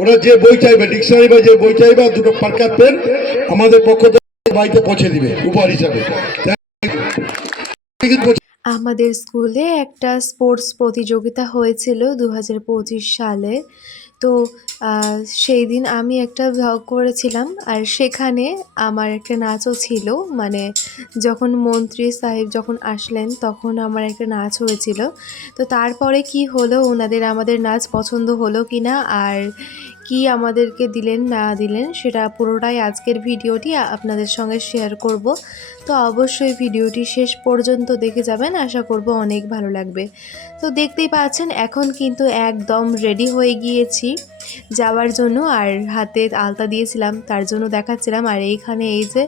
ওরা যে বই চাইবে, ডিকশনারি বা যে বই চাইবে আর দুটো পার্কার পেন আমাদের পক্ষ থেকে বাড়িতে পৌঁছে দিবে উপহার হিসাবে। আমাদের স্কুলে একটা স্পোর্টস প্রতিযোগিতা হয়েছিল 2025 সালে। তো সেই দিন আমি একটা ভ্লগ করেছিলাম আর সেখানে আমার একটা নাচও ছিল। মানে যখন মন্ত্রী সাহেব যখন আসলেন তখন আমার একটা নাচ হয়েছিল। তো তারপরে কি হলো, ওনাদের আমাদের নাচ পছন্দ হলো কি না আর কি আমাদেরকে দিলেন না দিলেন সেটা পুরোটাই আজকের ভিডিওটি আপনাদের সঙ্গে শেয়ার করব। তো অবশ্যই ভিডিওটি শেষ পর্যন্ত দেখে যাবেন, আশা করব অনেক ভালো লাগবে। তো দেখতেই পাচ্ছেন এখন কিন্তু একদম রেডি হয়ে গিয়েছি যাওয়ার জন্য, আর হাতে আলতা দিয়েছিলাম তার জন্য দেখাচ্ছিলাম। আর এইখানে এই যে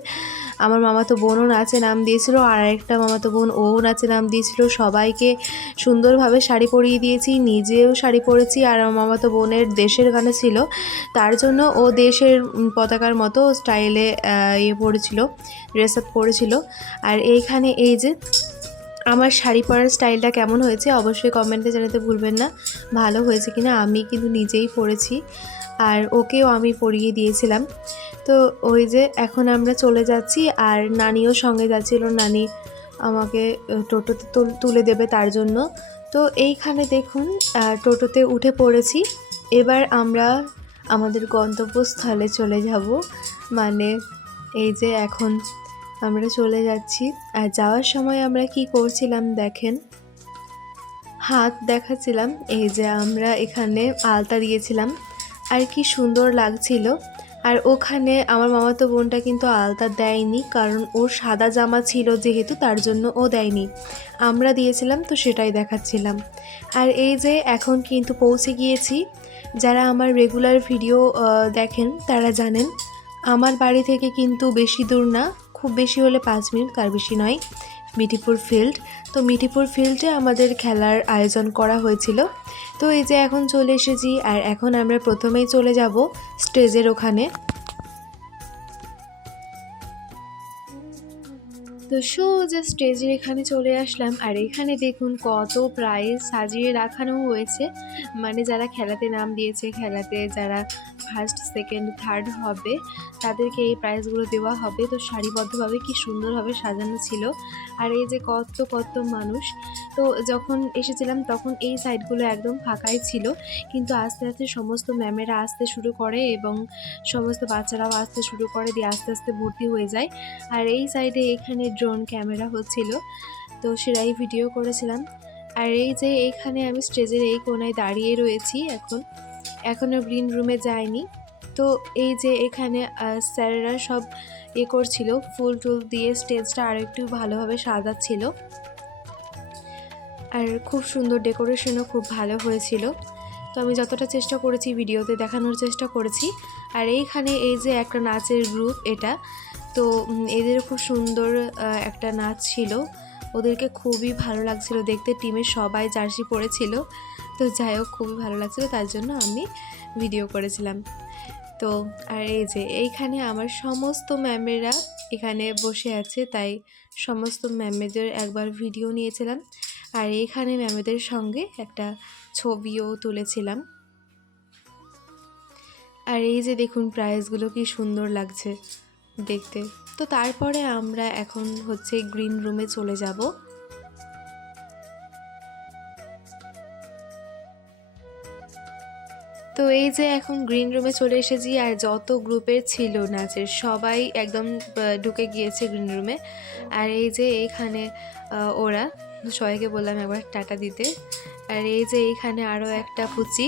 আমার মামাতো বোনও নাচে নাম দিয়েছিল, আর একটা মামাতো বোন ও নাচে নাম দিয়েছিল। সবাইকে সুন্দরভাবে শাড়ি পরিয়ে দিয়েছি, নিজেও শাড়ি পরেছি। আর আমার মামাতো বোনের দেশের গানে ছিল, তার জন্য ও দেশের পতাকার মতো স্টাইলে পরেছিল, ড্রেস আপ করেছিল। আর এইখানে এই যে আমার শাড়ি পরার স্টাইলটা কেমন হয়েছে অবশ্যই কমেন্টে জানাতে ভুলবেন না, ভালো হয়েছে কিনা। আমি কিন্তু নিজেই পরেছি আর ওকেও আমি পরিয়ে দিয়েছিলাম। তো ওই যে এখন আমরা চলে যাচ্ছি, আর নানিও সঙ্গে যাচ্ছিল, নানি আমাকে টোটোতে তুলে দেবে তার জন্য। তো এইখানে দেখুন টোটোতে উঠে পড়েছি। এবার আমরা আমাদের গন্তব্যস্থলে চলে যাব। মানে এই যে এখন আমরা চলে যাচ্ছি। আর যাওয়ার সময় আমরা কি করছিলাম দেখেন, হাত দেখাচ্ছিলাম। এই যে আমরা এখানে আলতা দিয়েছিলাম আর কি সুন্দর লাগছিল। আর ওখানে আমার মামাতো বোনটা কিন্তু আলতা দেয়নি, কারণ ওর সাদা জামা ছিল যেহেতু, তার জন্য ও দেয়নি, আমরা দিয়েছিলাম, তো সেটাই দেখাচ্ছিলাম। আর এই যে এখন কিন্তু পৌঁছে গিয়েছি। যারা আমার রেগুলার ভিডিও দেখেন তারা জানেন আমার বাড়ি থেকে কিন্তু বেশি দূর না, খুব বেশি হলে 5 মিনিট, তার বেশি নয়, মিঠিপুর ফিল্ড। তো মিঠিপুর ফিল্ডে আমাদের খেলার আয়োজন করা হয়েছিল। তো এই যে এখন চলে এসেছি, আর এখন আমরা প্রথমেই চলে যাব স্টেজের ওখানে। তো সোজা স্টেজের এখানে চলে আসলাম। আর এখানে দেখুন কত প্রাইজ সাজিয়ে রাখানো হয়েছে। মানে যারা খেলাতে নাম দিয়েছে, খেলাতে যারা ফার্স্ট সেকেন্ড থার্ড হবে তাদেরকে এই প্রাইজগুলো দেওয়া হবে। তো সারিবদ্ধভাবে কি সুন্দরভাবে সাজানো ছিল। আর এই যে কত কত মানুষ। তো যখন এসেছিলাম তখন এই সাইডগুলো একদম ফাঁকাই ছিল, কিন্তু আস্তে আস্তে সমস্ত ম্যামেরা আসতে শুরু করে এবং সমস্ত বাচ্চারাও আসতে শুরু করে, দিয়ে আস্তে আস্তে ভর্তি হয়ে যায়। আর এই সাইডে এখানে ড্রোন ক্যামেরা হচ্ছিল, তো সেটাই ভিডিও করেছিলাম। আর এই যে এইখানে আমি স্টেজের এই কোনায় দাঁড়িয়ে রয়েছি, এখনও গ্রিন রুমে যাইনি। তো এই যে এখানে স্যাররা সব করছিল, ফুল টুল দিয়ে স্টেজটা আরও একটু ভালোভাবে সাজাচ্ছিল। আর খুব সুন্দর ডেকোরেশনও খুব ভালো হয়েছিল। তো আমি যতটা চেষ্টা করেছি ভিডিওতে দেখানোর চেষ্টা করেছি। আর এইখানে এই যে একটা নাচের গ্রুপ, এটা তো এদের খুব সুন্দর একটা নাচ ছিল, ওদেরকে খুবই ভালো লাগছিল দেখতে। টিমের সবাই জার্সি পরেছিল, তো যাই হোক খুবই ভালো লাগছিল, তার জন্য আমি ভিডিও করেছিলাম। তো আর এই যে এইখানে আমার সমস্ত ম্যামেরা এখানে বসে আছে, তাই সমস্ত ম্যামেদের একবার ভিডিও নিয়েছিলাম। আর এইখানে ম্যামেদের সঙ্গে একটা ছবিও তুলেছিলাম। আর এই যে দেখুন প্রাইজগুলো কি সুন্দর লাগছে দেখতে। তো তারপরে আমরা এখন হচ্ছে গ্রিন রুমে চলে যাব। তো এই যে এখন গ্রিন রুমে চলে এসেছি, আর যত গ্রুপের ছিল নাচের সবাই একদম ঢুকে গিয়েছে গ্রিন রুমে। আর এই যে এইখানে ওরা সবাইকে বললাম একবার টাটা দিতে। আর এই যে এইখানে আরও একটা পুচি,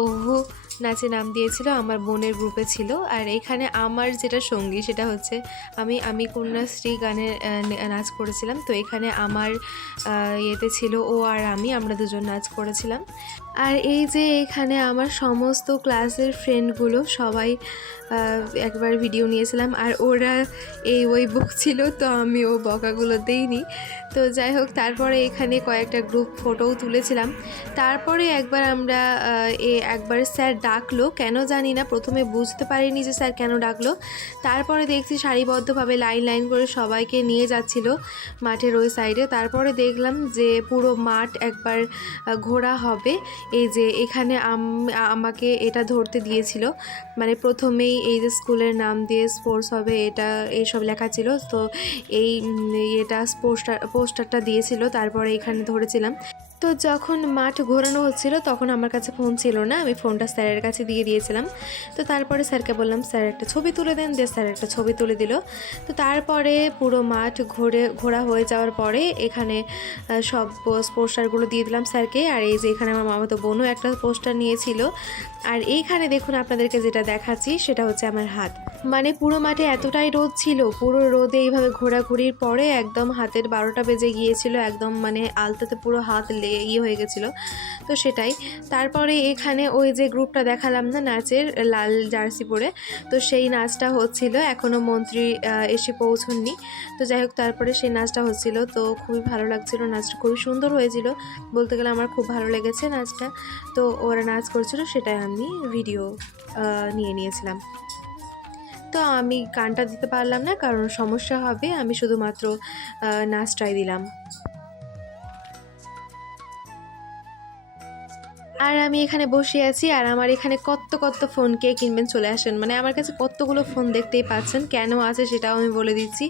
ওহু নাচে নাম দিয়েছিল, আমার বোনের গ্রুপে ছিল। আর এখানে আমার যেটা সঙ্গী সেটা হচ্ছে আমি কন্যাশ্রী গানের নাচ করেছিলাম। তো এখানে আমার ইয়েতে ছিল ও আর আমরা দুজন নাচ করেছিলাম। আর এই যে এখানে আমার সমস্ত ক্লাসের ফ্রেন্ডগুলো সবাই একবার ভিডিও নিয়েছিলাম। আর ওরা ওই বকছিল, তো আমি ও বকাগুলো দেইনি। তো যাই হোক তারপরে এখানে কয়েকটা গ্রুপ ফটোও তুলেছিলাম। তারপরে একবার আমরা একবার স্যার ডাকলো, কেন জানি না, প্রথমে বুঝতে পারিনি যে স্যার কেন ডাকলো। তারপরে দেখছি সারিবদ্ধভাবে লাইন লাইন করে সবাইকে নিয়ে যাচ্ছিল মাঠের ওই সাইডে। তারপরে দেখলাম যে পুরো মাঠ একবার ঘোরা হবে এই যে এখানে আমাকে এটা ধরতে দিয়েছিল, মানে প্রথমেই এই যে স্কুলের নাম দিয়ে স্পোর্টস হবে এটা এইসব লেখা ছিল। তো এই এটা পোস্টারটা দিয়েছিল, তারপরে এখানে ধরেছিলাম। তো যখন মাঠ ঘোরানো হচ্ছিল তখন আমার কাছে ফোন ছিল না, আমি ফোনটা স্যারের কাছে দিয়ে দিয়েছিলাম। তো তারপরে স্যারকে বললাম স্যার একটা ছবি তুলে দেন, দিয়ে স্যার একটা ছবি তুলে দিল। তো তারপরে পুরো মাঠ ঘোরা হয়ে যাওয়ার পরে এখানে সব পোস্টারগুলো দিয়ে দিলাম স্যারকে। আর এই যে এখানে আমার মামাতো বোনও একটা পোস্টার নিয়েছিল। আর এইখানে দেখুন আপনাদেরকে যেটা দেখাচ্ছি সেটা হচ্ছে আমার হাত, মানে পুরো মাঠে এতটাই রোদ ছিল, পুরো রোদে এইভাবে ঘোরাঘুরির পরে একদম হাতের 12টা বেজে গিয়েছিল, একদম মানে আলতাতে পুরো হাত হয়ে গেছিলো। তো সেটাই। তারপরে এখানে ওই যে গ্রুপটা দেখালাম না নাচের, লাল জার্সি পরে, তো সেই নাচটা হচ্ছিল, এখনও মন্ত্রী এসে পৌঁছননি। তো যাই হোক, তারপরে সেই নাচটা হচ্ছিল, তো খুবই ভালো লাগছিল, নাচটা খুবই সুন্দর হয়েছিল, বলতে গেলে আমার খুব ভালো লেগেছে নাচটা। তো ওরা নাচ করছিল, সেটাই আমি ভিডিও নিয়ে নিয়েছিলাম। তো আমি গানটা দিতে পারলাম না, কারণ সমস্যা হবে, আমি শুধুমাত্র নাচটাই দিলাম। আর আমি এখানে বসে আছি, আর আমার এখানে কত ফোন কে কিনবেন চলে আসেন, মানে আমার কাছে কতগুলো ফোন দেখতেই পাচ্ছেন, কেন আছে সেটাও আমি বলে দিচ্ছি।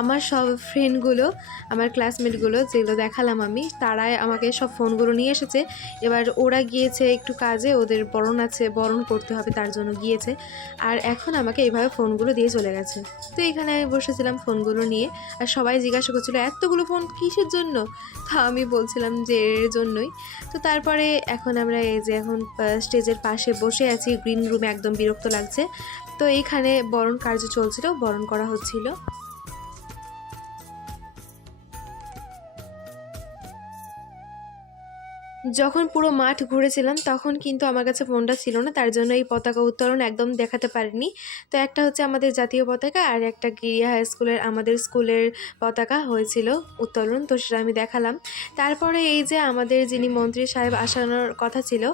আমার সব ফ্রেন্ডগুলো, আমার ক্লাসমেটগুলো যেগুলো দেখালাম আমি, তারাই আমাকে সব ফোনগুলো নিয়ে এসেছে। এবার ওরা গিয়েছে একটু কাজে, ওদের বরণ করতে হবে, তার জন্য গিয়েছে। আর এখন আমাকে এইভাবে ফোনগুলো দিয়ে চলে গেছে। তো এখানে আমি বসেছিলাম ফোনগুলো নিয়ে, আর সবাই জিজ্ঞাসা করছিল এতগুলো ফোন কিসের জন্য। তো আমি বলছিলাম যে এর জন্যই। তো তারপরে এখন আমরা এই যে এখন স্টেজের পাশে বসে আছি, গ্রিন রুমে, একদম বিরক্ত লাগছে। তো এইখানে বরণ কার্য চলছিল, বরণ করা হচ্ছিল। যখন পুরো মাঠ ঘুরেছিলাম তখন কিন্তু আমার কাছে ফোনটা ছিল না, তার জন্য এই পতাকা উত্তোলন একদম দেখাতে পারিনি। তো একটা হচ্ছে আমাদের জাতীয় পতাকা, আর একটা গিরিয়া হাই স্কুলের আমাদের স্কুলের পতাকা হয়েছিল উত্তোলন, তো সেটা আমি দেখালাম। তারপরে এই যে আমাদের যিনি মন্ত্রী সাহেব আসানোর কথা ছিল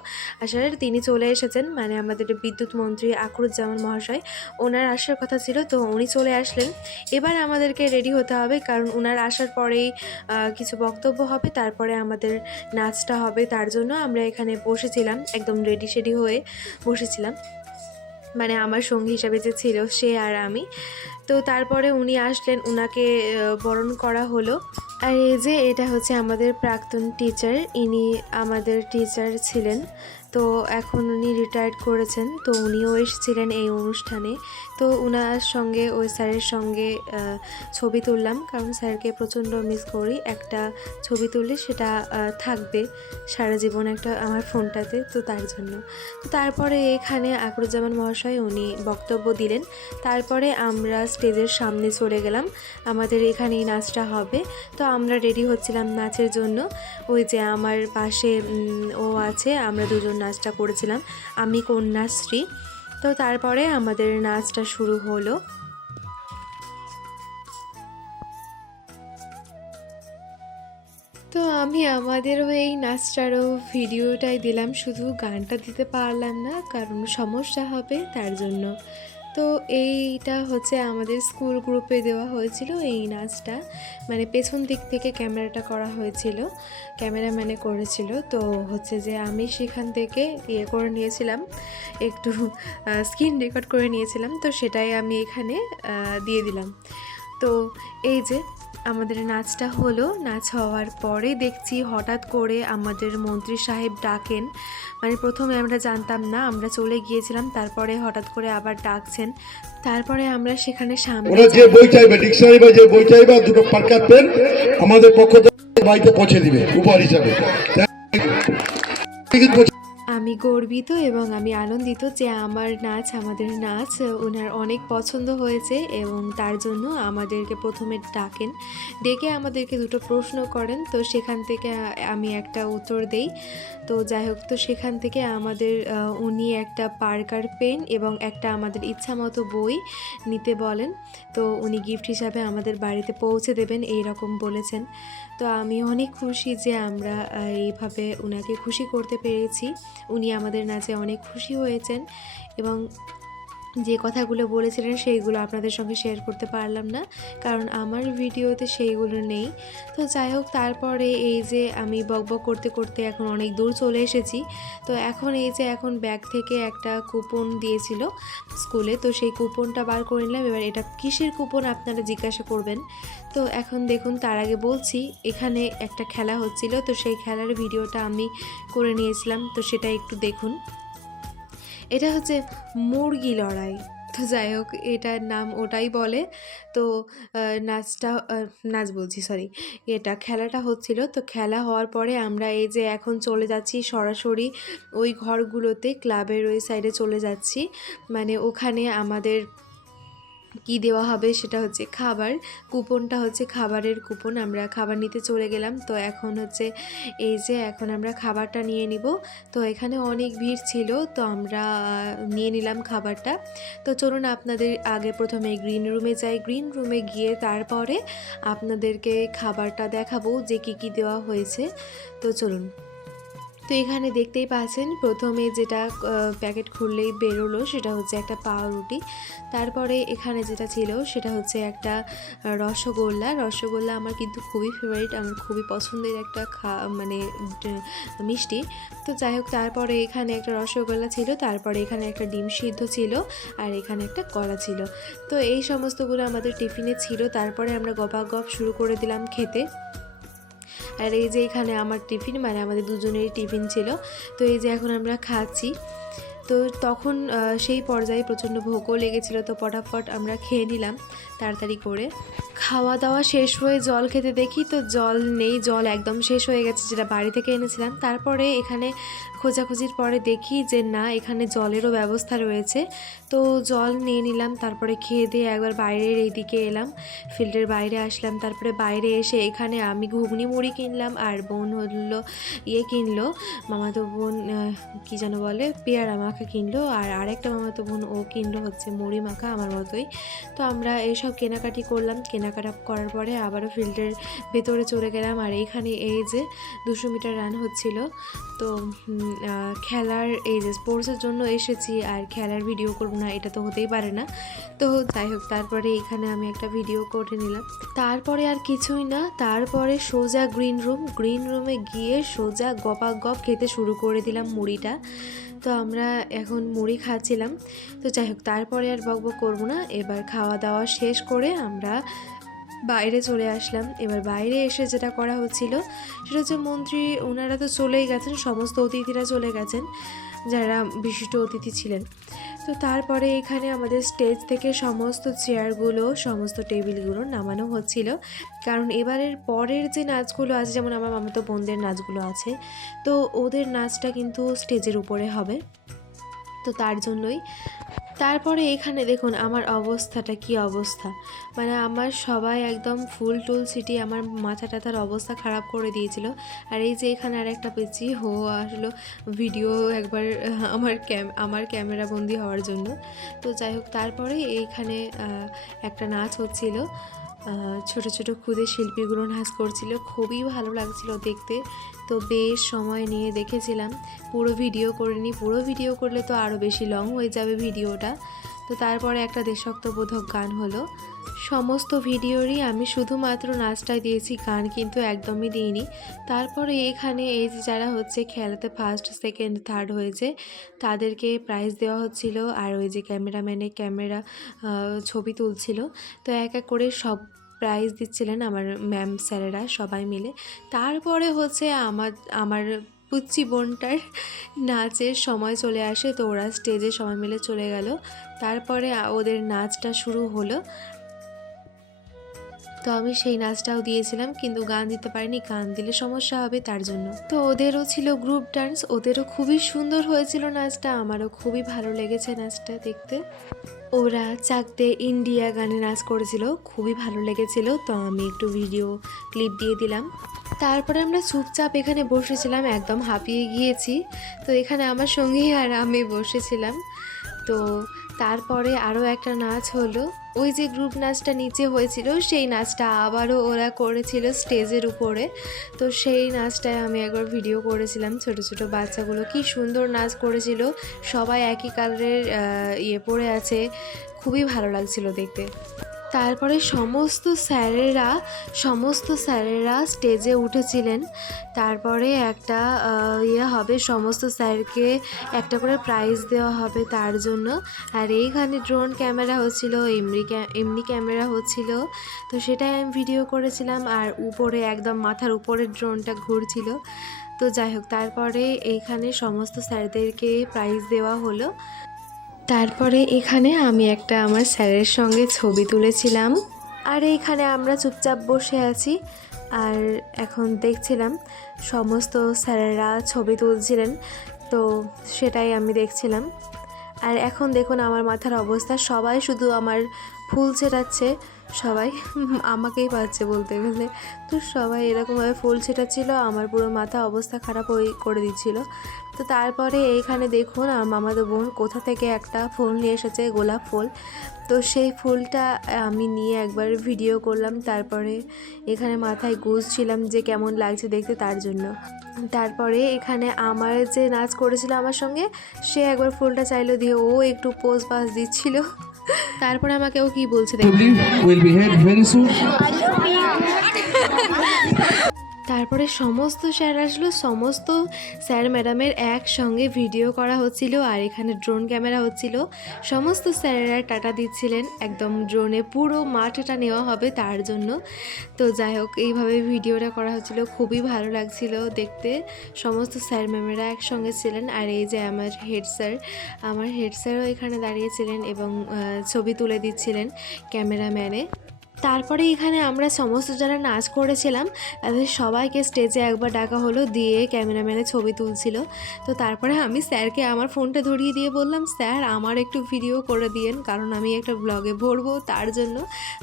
তিনি চলে এসেছেন, মানে আমাদের বিদ্যুৎ মন্ত্রী আখরুজ্জামান মহাশয়, ওনার আসার কথা ছিল, তো উনি চলে আসলেন। এবার আমাদেরকে রেডি হতে হবে, কারণ ওনার আসার পরেই কিছু বক্তব্য হবে, তারপরে আমাদের নাচটা হবে। তার জন্য আমরা এখানে বসেছিলাম, একদম রেডি হয়ে বসেছিলাম, মানে আমার সঙ্গী হিসাবে যে ছিল সে আর আমি। তো তারপরে উনি আসলেন, উনাকে বরণ করা হলো। আর এই যে এটা হচ্ছে আমাদের প্রাক্তন টিচার, ইনি আমাদের টিচার ছিলেন, তো এখন উনি রিটায়ার্ড করেছেন, তো উনিও এসেছিলেন এই অনুষ্ঠানে। তো ওনার সঙ্গে ওই স্যারের সঙ্গে ছবি তুললাম, কারণ স্যারকে প্রচণ্ড মিস করি, একটা ছবি তুললে সেটা থাকবে সারা জীবন একটা আমার ফোনটাতে, তো তার জন্য। তো তারপরে এখানে আখরুজ্জামান মহাশয় উনি বক্তব্য দিলেন, তারপরে আমরা স্টেজের সামনে চলে গেলাম, আমাদের এখানেই নাচটা হবে। তো আমরা রেডি হচ্ছিলাম নাচের জন্য, ওই যে আমার পাশে ও আছে, আমরা দুজন নাচটা করেছিলাম, আমি কন্যাশ্রী। তো তারপরে আমাদের নাচটা শুরু হলো। তো আমি আমাদেরও এই নাচটারও ভিডিওটাই দিলাম, শুধু গানটা দিতে পারলাম না, কারণ সমস্যা হবে তার জন্য। তো এইটা হচ্ছে আমাদের স্কুল গ্রুপে দেওয়া হয়েছিল এই নাচটা, মানে পেছন দিক থেকে ক্যামেরাটা করা হয়েছিল, ক্যামেরাম্যানে করেছিল। তো হচ্ছে যে আমি সেখান থেকে করে নিয়েছিলাম, একটু স্ক্রিন রেকর্ড করে নিয়েছিলাম, তো সেটাই আমি এখানে দিয়ে দিলাম। তো এই যে আমাদের নাচটা হলো, নাচ হওয়ার পরে দেখছি হঠাৎ করে আমাদের মন্ত্রী সাহেব ডাকেন, মানে প্রথমে আমরা জানতাম না, আমরা চলে গিয়েছিলাম, তারপরে হঠাৎ করে আবার ডাকছেন। তারপরে আমরা সেখানে সামনে ওরা যে বই চাইবে, ডিকশনারি বা যে বই চাইবে, দুটো পার্কার পেন আমাদের পক্ষ থেকে বাড়িতে পৌঁছে দিবে উপহার হিসাবে। আমি গর্বিত এবং আমি আনন্দিত যে আমাদের নাচ ওনার অনেক পছন্দ হয়েছে, এবং তার জন্য আমাদেরকে প্রথমে ডেকে আমাদেরকে দুটো প্রশ্ন করেন, তো সেখান থেকে আমি একটা উত্তর দেই। তো যাই হোক, তো সেখান থেকে আমাদের উনি একটা পার্কার পেন এবং একটা আমাদের ইচ্ছা মতো বই নিতে বলেন, তো উনি গিফট হিসাবে আমাদের বাড়িতে পৌঁছে দেবেন এই রকম বলেছেন। তো আমি অনেক খুশি যে আমরা এইভাবে ওনাকে খুশি করতে পেরেছি, উনি আমাদের নাচে অনেক খুশি হয়েছেন। এবং যে কথাগুলো বলেছিলেন সেইগুলো আপনাদের সঙ্গে শেয়ার করতে পারলাম না, কারণ আমার ভিডিওতে সেইগুলো নেই। তো যাই হোক, তারপরে এই যে আমি বকবক করতে করতে এখন অনেক দূর চলে এসেছি। তো এখন এই যে এখন ব্যাগ থেকে একটা কুপন দিয়েছিল স্কুলে, তো সেই কুপনটা বার করে নিলাম। এবার এটা কিসের কুপন আপনারা জিজ্ঞাসা করবেন। তো এখন দেখুন, তার আগে বলছি এখানে একটা খেলা হচ্ছিল, তো সেই খেলার ভিডিওটা আমি করে নিয়েছিলাম, তো সেটা একটু দেখুন। এটা হচ্ছে মুরগি লড়াই। তো যাই হোক, এটার নাম ওটাই বলে। তো নাচটা নাচ বলছি, সরি, এটা খেলাটা হচ্ছিল। তো খেলা হওয়ার পরে আমরা এই যে এখন চলে যাচ্ছি সরাসরি ওই ঘরগুলোতে, ক্লাবের ওই সাইডে চলে যাচ্ছি। মানে ওখানে আমাদের কি দেওয়া হবে সেটা হচ্ছে খাবার, কুপনটা হচ্ছে খাবারের কুপন। আমরা খাবার নিতে চলে গেলাম। তো এখন হচ্ছে এই যে এখন আমরা খাবারটা নিয়ে নিব। তো এখানে অনেক ভিড় ছিল, তো আমরা নিয়ে নিলাম খাবারটা। তো চলুন আপনাদের আগে প্রথমে গ্রিন রুমে যাই। গ্রিন রুমে গিয়ে তারপরে আপনাদেরকে খাবারটা দেখাবো যে কী কী দেওয়া হয়েছে। তো চলুন। তো এখানে দেখতেই পাচ্ছেন প্রথমে যেটা প্যাকেট খুললেই বেরোলো সেটা হচ্ছে একটা পাউরুটি। তারপরে এখানে যেটা ছিল সেটা হচ্ছে একটা রসগোল্লা। রসগোল্লা আমার কিন্তু খুবই ফেভারিট, আমার খুবই পছন্দের একটা মানে মিষ্টি। তো যাই হোক, তারপরে এখানে একটা রসগোল্লা ছিল, তারপরে এখানে একটা ডিম সিদ্ধ ছিল, আর এখানে একটা কলা ছিল। তো এই সমস্তগুলো আমাদের টিফিনে ছিল। তারপরে আমরা গপাগপ শুরু করে দিলাম খেতে। আর এই যে এখানে আমার টিফিন, মানে আমাদের দুজনেরই টিফিন ছিল। তো এই যে এখন আমরা খাচ্ছি। তো তখন সেই পর্যায়ে প্রচণ্ড ভোকও লেগেছিলো, তো ফটাফট আমরা খেয়ে নিলাম তাড়াতাড়ি করে। খাওয়া দাওয়া শেষ হয়ে জল খেতে দেখি তো জল নেই, জল একদম শেষ হয়ে গেছে, যেটা বাড়ি থেকে এনেছিলাম। তারপরে এখানে খোঁজাখুঁজির পরে দেখি যে না, এখানে জলেরও ব্যবস্থা রয়েছে। তো জল নিয়ে নিলাম, তারপরে খেয়ে দিয়ে একবার বাইরের এইদিকে এলাম, ফিল্ডের বাইরে আসলাম। তারপরে বাইরে এসে এখানে আমি ঘুগনি মুড়ি কিনলাম, আর বোন হলো কিনলো, মামাতো বোন কী যেন বলে, পেয়ারা মাখা কিনলো, আর আরেকটা মামাতো বোন ও কিনলো হচ্ছে মুড়ি মাখা আমার মতোই। তো আমরা এইসব কেনাকাটি করলাম। কেনাকাটা করার পরে আবারও ফিল্ডের ভেতরে চলে গেলাম। আর এইখানে এই যে 200 মিটার রান হচ্ছিল। তো খেলার এই যে স্পোর্টসের জন্য এসেছি, আর খেলার ভিডিও করবো না এটা তো হতেই পারে না। তো যাই হোক, তারপরে এখানে আমি একটা ভিডিও করে নিলাম। তারপরে আর কিছুই না, তারপরে সোজা গ্রিন রুমে গিয়ে সোজা গপাগপ খেতে শুরু করে দিলাম মুড়িটা। তো আমরা এখন মুড়ি খাচ্ছিলাম। তো যাই হোক, তারপরে আর বকবক করবো না। এবার খাওয়া দাওয়া শেষ করে আমরা বাইরে চলে আসলাম। এবার বাইরে এসে যেটা করা হচ্ছিল সেটা হচ্ছে মন্ত্রী ওনারা তো চলেই গেছেন, সমস্ত অতিথিরা চলে গেছেন যারা বিশিষ্ট অতিথি ছিলেন। তো তারপরে এখানে আমাদের স্টেজ থেকে সমস্ত চেয়ারগুলো, সমস্ত টেবিলগুলো নামানো হচ্ছিল, কারণ এবারের পরের যে নাচগুলো আছে, যেমন আমার মামাতো বোনদের নাচগুলো আছে, তো ওদের নাচটা কিন্তু স্টেজের উপরে হবে, তো তার জন্যই। তারপরে এখানে দেখুন আমার অবস্থাটা কি অবস্থা, মানে আমার সবাই একদম ফুল টুল ছিটিয়ে আমার মাথা টাথার অবস্থা খারাপ করে দিয়েছিল। আর এই যে এখানে আর একটা পেয়েছি, আসলো ভিডিও একবার আমার ক্যামেরা বন্দি হওয়ার জন্য। তো যাই হোক, তারপরে এইখানে একটা নাচ হচ্ছিল, ছোট ছোট ক্ষুদে শিল্পীগুলো নাচ করছিল, খুবই ভালো লাগছিল দেখতে। তো বেশ সময় নিয়ে দেখেছিলাম, পুরো ভিডিও করিনি, পুরো ভিডিও করলে তো আরও বেশি লং হয়ে যাবে ভিডিওটা। তো তারপরে একটা দেশাত্মবোধক গান হলো। সমস্ত ভিডিওরই আমি শুধুমাত্র নাচটাই দিয়েছি, গান কিন্তু একদমই দিইনি। তারপরে এখানে এই যে যারা হচ্ছে খেলাতে ফার্স্ট সেকেন্ড থার্ড হয়েছে তাদেরকে প্রাইজ দেওয়া হচ্ছিল, আর ওই যে ক্যামেরাম্যানে ছবি তুলছিল। তো এক এক করে সব প্রাইজ দিচ্ছিলেন আমার ম্যাম স্যারেরা সবাই মিলে। তারপরে হচ্ছে আমার পুচ্চি বোনটার নাচের সময় চলে আসে, তো ওরা স্টেজে সবাই মিলে চলে গেল। তারপরে ওদের নাচটা শুরু হলো। তো আমি সেই নাচটাও দিয়েছিলাম, কিন্তু গান দিতে পারিনি, গান দিলে সমস্যা হবে তার জন্য। তো ওদেরও ছিল গ্রুপ ডান্স, ওদেরও খুবই সুন্দর হয়েছিল নাচটা, আমারও খুবই ভালো লেগেছে নাচটা দেখতে। ওরা চাকতে ইন্ডিয়া গানে নাচ করেছিল, খুবই ভালো লেগেছিল। তো আমি একটু ভিডিও ক্লিপ দিয়ে দিলাম। তারপরে আমরা চুপচাপ এখানে বসেছিলাম, একদম হাঁপিয়ে গিয়েছি। তো এখানে আমার সঙ্গী আর আমি বসেছিলাম। তো তারপরে আরও একটা নাচ হলো, ওই যে গ্রুপ নাচটা নিচে হয়েছিল সেই নাচটা আবারও ওরা করেছিল স্টেজের উপরে। তো সেই নাচটায় আমি একবার ভিডিও করেছিলাম। ছোট ছোট বাচ্চাগুলো কি সুন্দর নাচ করেছিল, সবাই একই কালারের পরে আছে, খুবই ভালো লাগছিল দেখতে। তারপরে সমস্ত স্যারেরা স্টেজে উঠেছিলেন। তারপরে একটা হবে, সমস্ত স্যারকে একটা করে প্রাইজ দেওয়া হবে তার জন্য। আর এইখানে ড্রোন ক্যামেরা হচ্ছিল, এমনি ক্যামেরা হচ্ছিল, তো সেটাই আমি ভিডিও করেছিলাম। আর উপরে একদম মাথার উপরে ড্রোনটা ঘুরছিল। তো যাই হোক, তারপরে এইখানে সমস্ত স্যারদেরকে প্রাইজ দেওয়া হলো। তারপরে এখানে আমি একটা আমার স্যারের সঙ্গে ছবি তুলেছিলাম। আর এইখানে আমরা চুপচাপ বসে আছি আর এখন দেখছিলাম সমস্ত স্যারেরা ছবি তুলছিলেন, তো সেটাই আমি দেখছিলাম। আর এখন দেখুন আমার মাথার অবস্থা, সবাই শুধু আমার ফুল ছেটাচ্ছে, সবাই আমাকেই পাচ্ছে বলতে গেলে। তো সবাই এরকমভাবে ফুল ছেটাচ্ছিল, আমার পুরো মাথা অবস্থা খারাপ করে দিচ্ছিল। তো তারপরে এইখানে দেখুন মামাতো বোন কোথা থেকে একটা ফুল নিয়ে এসেছে, গোলাপ ফুল। তো সেই ফুলটা আমি নিয়ে একবার ভিডিও করলাম। তারপরে এখানে মাথায় গুঁজছিলাম যে কেমন লাগছে দেখতে তার জন্য। তারপরে এখানে আমার যে নাচ করেছিল আমার সঙ্গে, সে একবার ফুলটা চাইলো, দিয়ে ও একটু পোজ পাস দিচ্ছিল। তারপরে আমাকে ও কি বলছে দেখুন। will be held very soon. তারপরে সমস্ত স্যার আসলো, সমস্ত স্যার ম্যাডামের একসঙ্গে ভিডিও করা হচ্ছিল। আর এখানে ড্রোন ক্যামেরা হচ্ছিল, সমস্ত স্যারেরা টাটা দিচ্ছিলেন, একদম ড্রোনে পুরো মাঠটা নেওয়া হবে তার জন্য। তো যাই হোক, এইভাবে ভিডিওটা করা হচ্ছিল, খুবই ভালো লাগছিল দেখতে। সমস্ত স্যার ম্যামেরা একসঙ্গে ছিলেন। আর এই যে আমার হেড স্যারও এখানে দাঁড়িয়েছিলেন এবং ছবি তুলে দিচ্ছিলেন ক্যামেরাম্যানে। তারপরে এখানে আমরা সমস্ত যারা নাচ করেছিলাম তাদের সবাইকে স্টেজে একবার ডাকা হলো, দিয়ে ক্যামেরাম্যানে ছবি তুলছিল। তো তারপরে আমি স্যারকে আমার ফোনটা ধরিয়ে দিয়ে বললাম, স্যার আমার একটু ভিডিও করে দিয়েন, কারণ আমি একটা ব্লগে ভরবো তার জন্য।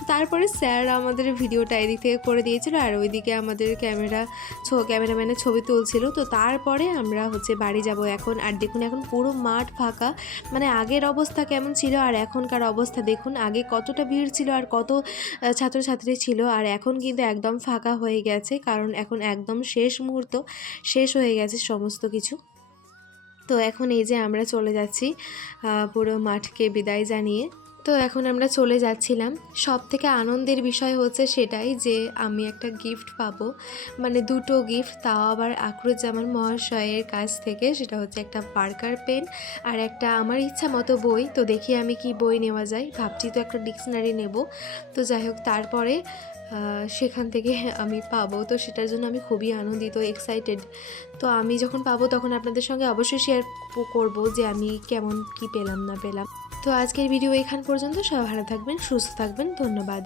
তারপরে স্যার আমাদের ভিডিওটা এদিক থেকে করে দিয়েছিল আর ওইদিকে আমাদের ক্যামেরাম্যানের ছবি তুলছিল। তো তারপরে আমরা বাড়ি যাব এখন। আর দেখুন এখন পুরো মাঠ ফাঁকা, মানে আগের অবস্থা কেমন ছিল আর এখনকার অবস্থা দেখুন। আগে কতটা ভিড় ছিল আর কত ছাত্রছাত্রী ছিল, আর এখন কিন্তু একদম ফাঁকা হয়ে গেছে, কারণ এখন একদম শেষ মুহূর্ত, শেষ হয়ে গেছে সমস্ত কিছু। তো এখন এই যে আমরা চলে যাচ্ছি পুরো মাঠকে বিদায় জানিয়ে। তো এখন আমরা চলে যাচ্ছিলাম। সব থেকে আনন্দের বিষয় হচ্ছে সেটাই যে আমি একটা গিফট পাবো, মানে দুটো গিফট, তাও আবার আকরুজ্জামান মহাশয়ের কাছ থেকে। সেটা হচ্ছে একটা পার্কার পেন আর একটা আমার ইচ্ছা মতো বই। তো দেখি আমি কি বই নেওয়া যায়, ভাবছি তো একটা ডিকশনারি নেব। তো যাই হোক, তারপরে সেখান থেকে আমি পাবো, তো সেটার জন্য আমি খুবই আনন্দিত, এক্সাইটেড। তো আমি যখন পাবো তখন আপনাদের সঙ্গে অবশ্যই শেয়ার করব যে আমি কেমন কি পেলাম না পেলাম। তো আজকের ভিডিও এখান পর্যন্ত। সবাই ভালো থাকবেন, সুস্থ থাকবেন, ধন্যবাদ।